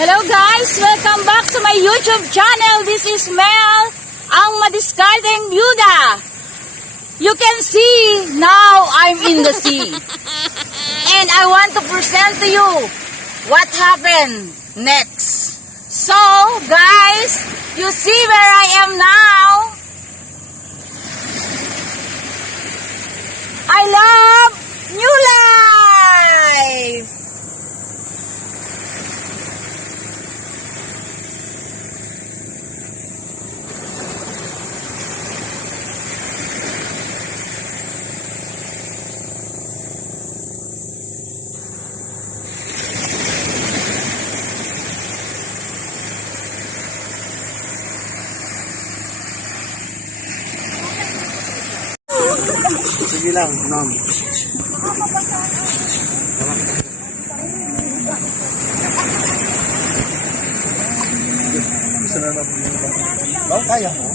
Hello guys! Welcome back to my YouTube channel. This is Mel, ang madiskardeng byuda. You can see, now I'm in the sea. And I want to present to you what happened next. So, guys, you see where I am now. I love New Life! Sige lang, ma'am. Oh, kaya mo?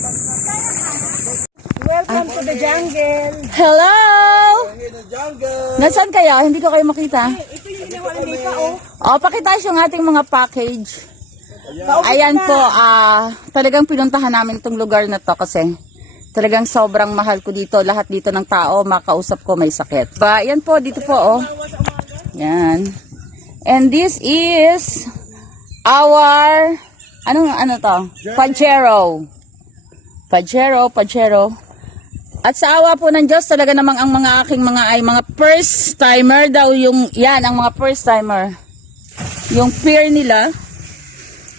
Welcome to the jungle. Hello! In the jungle. Nasaan kaya? Hindi ko kayo makita. Ito yung ginawa ni Mika, oh. O, pakita yung ating mga package. Ayan po, talagang pinuntahan namin itong lugar na to kasi talagang sobrang mahal ko dito. Lahat dito ng tao, makausap ko may sakit. Yan po, dito po, oh. Yan. And this is our, ano to? Pajero. Pajero. At sa awa po ng Diyos, talaga namang ang mga aking mga first timer daw yung, yan, ang mga first timer. Yung pier nila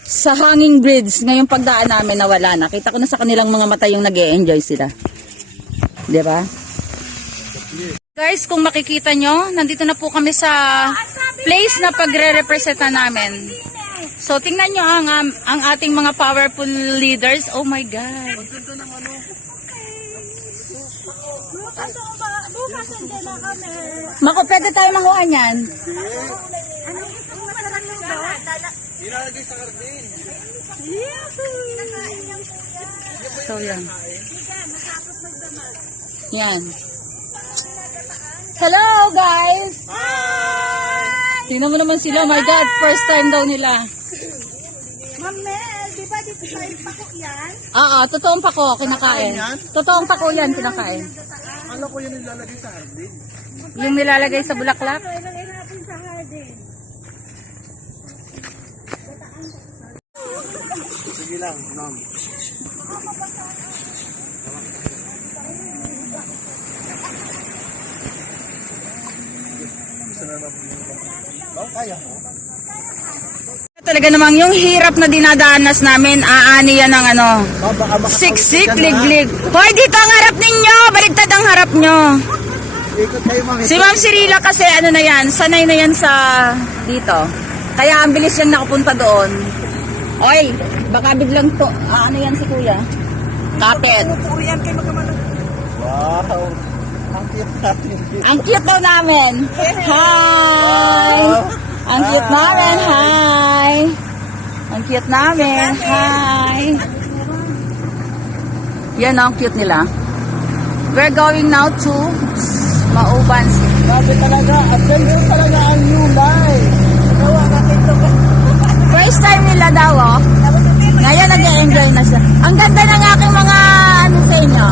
sa hanging bridge, ngayong pagdaan namin nawala na. Kita ko na sa kanilang mga mata yung nag-e-enjoy sila. Diba? Guys, kung makikita nyo, nandito na po kami sa place na pagre-representa namin. So, tingnan nyo ang ating mga powerful leaders. Oh my God. Mako, pwede tayo manguha niyan. Ilalagay sa kardin. So, yan. Yan. Hello, guys! Hi! Tingnan mo naman sila. My God, first time daw nila. Ma'am Mel, di ba dito sa pako yan? Oo, totoong pako, kinakain. Totoong pako yan, kinakain. Ano ko yun nilalagay sa kardin? Yung nilalagay sa bulaklak. So, ilagay natin sa hardin. Sige lang, ma'am. Oh, kaya mo? Talaga namang yung hirap na dinadanas namin, aani yan ng siksik, liglig. Hoy, dito ang harap ninyo! Baligtad ang harap nyo. Ikot kayo, ma'am. Si Ma'am Cirila kasi ano na yan, sanay na yan sa dito. Kaya ang bilis niyang nakapunta doon. Oy, baka biglang to, ano yan si Kuya? Kapit. Yan kayo magkamalang. Wow. Ang cute natin. Ang cute daw namin. Hi! Ang cute namin, hi! Ang cute namin, hi! Yan ang cute nila. We're going now to Mauban City. Grabe talaga. Adventure talaga ang New Life. Nagawa natin ito. First time nila daw, oh. Ngayon nag-enjoy na siya. Ang ganda ng aking mga ano sa inyo.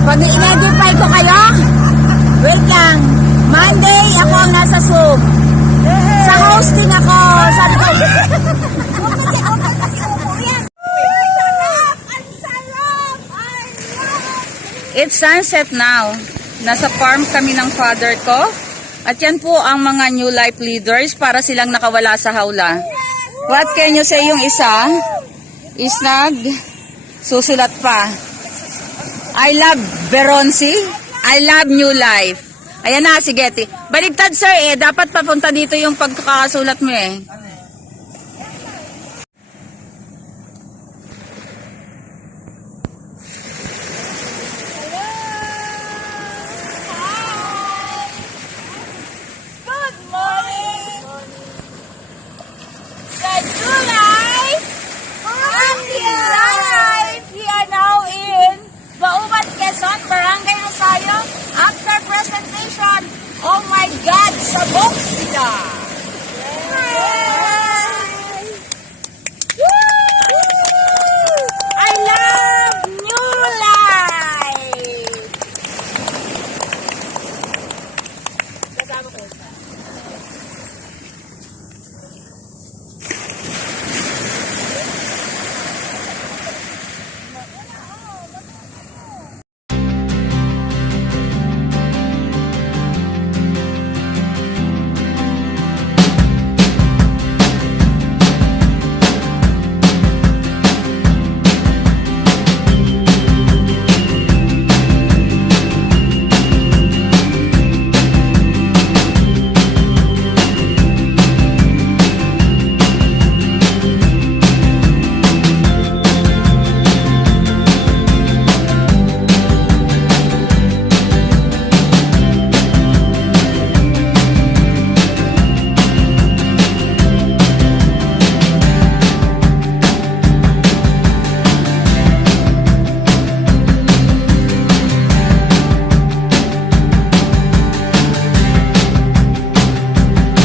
Pag i-identify ko kayo, wait lang. Monday, ako ang nasa Zoom. Sa hosting ako. Sabi ko, it's sunset now. Nasa farm kami ng father ko. At yan po ang mga New Life leaders para silang nakawala sa hawla. What can you say yung isa? Is susulat pa. I love Beronsi. I love New Life. Ayan na, sige. Baligtad sir dapat papunta dito yung pagkakasulat mo eh. Oh my God, sabog sila!